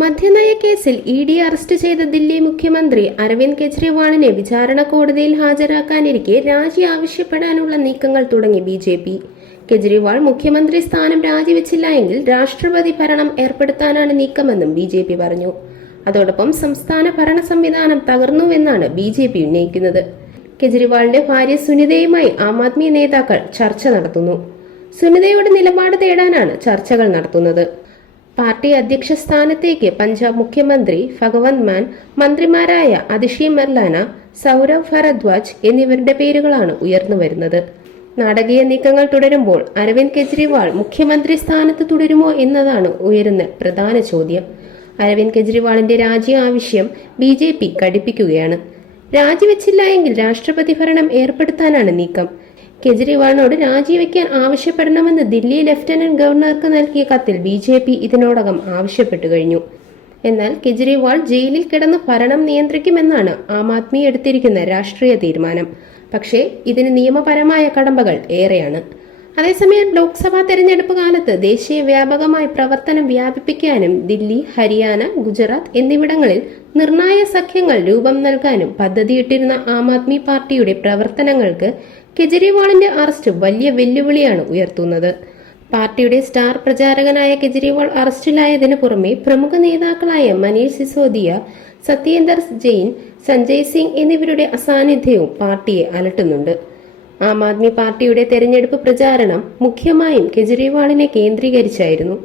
മദ്യനയ കേസിൽ E D arrest ചെയ്ത ദില്ലി മുഖ്യമന്ത്രി അരവിന്ദ് കെജ്രിവാളിനെ വിചാരണ കോടതിയിൽ ഹാജരാക്കാനിരിക്കെ രാജി ആവശ്യപ്പെടാനുള്ള നീക്കങ്ങൾ തുടങ്ങി ബി ജെ പി. കെജ്രിവാൾ മുഖ്യമന്ത്രി സ്ഥാനം രാജിവെച്ചില്ല എങ്കിൽ രാഷ്ട്രപതി ഭരണം ഏർപ്പെടുത്താനാണ് നീക്കമെന്നും ബി ജെ പി പറഞ്ഞു. അതോടൊപ്പം സംസ്ഥാന ഭരണ സംവിധാനം തകർന്നുവെന്നാണ് ബി ജെ പി ഉന്നയിക്കുന്നത്. കെജ്രിവാളിന്റെ ഭാര്യ സുനിതയുമായി ആം ആദ്മി നേതാക്കൾ ചർച്ച നടത്തുന്നു. സുനിതയുടെ നിലപാട് തേടാനാണ് ചർച്ചകൾ നടത്തുന്നത്. പാർട്ടി അധ്യക്ഷ സ്ഥാനത്തേക്ക് പഞ്ചാബ് മുഖ്യമന്ത്രി ഭഗവന്ത് മാൻ മന്ത്രിമാരായ അതിഷി മെർലാന സൗരവ് ഭരദ്വാജ് എന്നിവരുടെ പേരുകളാണ് ഉയർന്നു വരുന്നത്. നാടകീയ നീക്കങ്ങൾ തുടരുമ്പോൾ അരവിന്ദ് കെജ്രിവാൾ മുഖ്യമന്ത്രി സ്ഥാനത്ത് തുടരുമോ എന്നതാണ് ഉയരുന്ന പ്രധാന ചോദ്യം. അരവിന്ദ് കെജ്രിവാളിന്റെ രാജി ആവശ്യം ബി ജെ പി കടുപ്പിക്കുകയാണ്. രാജിവെച്ചില്ല എങ്കിൽ രാഷ്ട്രപതി ഭരണം ഏർപ്പെടുത്താനാണ് നീക്കം. കെജ്രിവാളിനോട് രാജിവെക്കാൻ ആവശ്യപ്പെടണമെന്ന് ദില്ലി ലഫ്റ്റനന്റ് ഗവർണർക്ക് നൽകിയ കത്തിൽ ബി ജെ പി ഇതിനോടകം ആവശ്യപ്പെട്ടു കഴിഞ്ഞു. എന്നാൽ കെജ്രിവാൾ ജയിലിൽ കിടന്ന് ഭരണം നിയന്ത്രിക്കുമെന്നാണ് ആം ആദ്മി എടുത്തിരിക്കുന്ന രാഷ്ട്രീയ തീരുമാനം. പക്ഷേ ഇതിന് നിയമപരമായ കടമ്പകൾ ഏറെയാണ്. അതേസമയം ലോക്സഭാ തെരഞ്ഞെടുപ്പ് കാലത്ത് ദേശീയ വ്യാപകമായി പ്രവർത്തനം വ്യാപിപ്പിക്കാനും ദില്ലി ഹരിയാന ഗുജറാത്ത് എന്നിവിടങ്ങളിൽ നിർണായ സഖ്യങ്ങൾ രൂപം നൽകാനും പദ്ധതിയിട്ടിരുന്ന ആം ആദ്മി പാർട്ടിയുടെ പ്രവർത്തനങ്ങൾക്ക് കെജ്രിവാളിന്റെ അറസ്റ്റ് വലിയ വെല്ലുവിളിയാണ് ഉയർത്തുന്നത്. പാർട്ടിയുടെ സ്റ്റാർ പ്രചാരകനായ കെജ്രിവാൾ അറസ്റ്റിലായതിനു പുറമെ പ്രമുഖ നേതാക്കളായ മനീഷ് സിസോദിയ സത്യേന്ദർ ജെയിൻ സഞ്ജയ് സിംഗ് എന്നിവരുടെ അസാന്നിധ്യവും പാർട്ടിയെ അലട്ടുന്നുണ്ട്. ആം ആദ്മി പാർട്ടിയുടെ തെരഞ്ഞെടുപ്പ് പ്രചാരണം മുഖ്യമായും കെജ്രിവാളിനെ കേന്ദ്രീകരിച്ചായിരുന്നു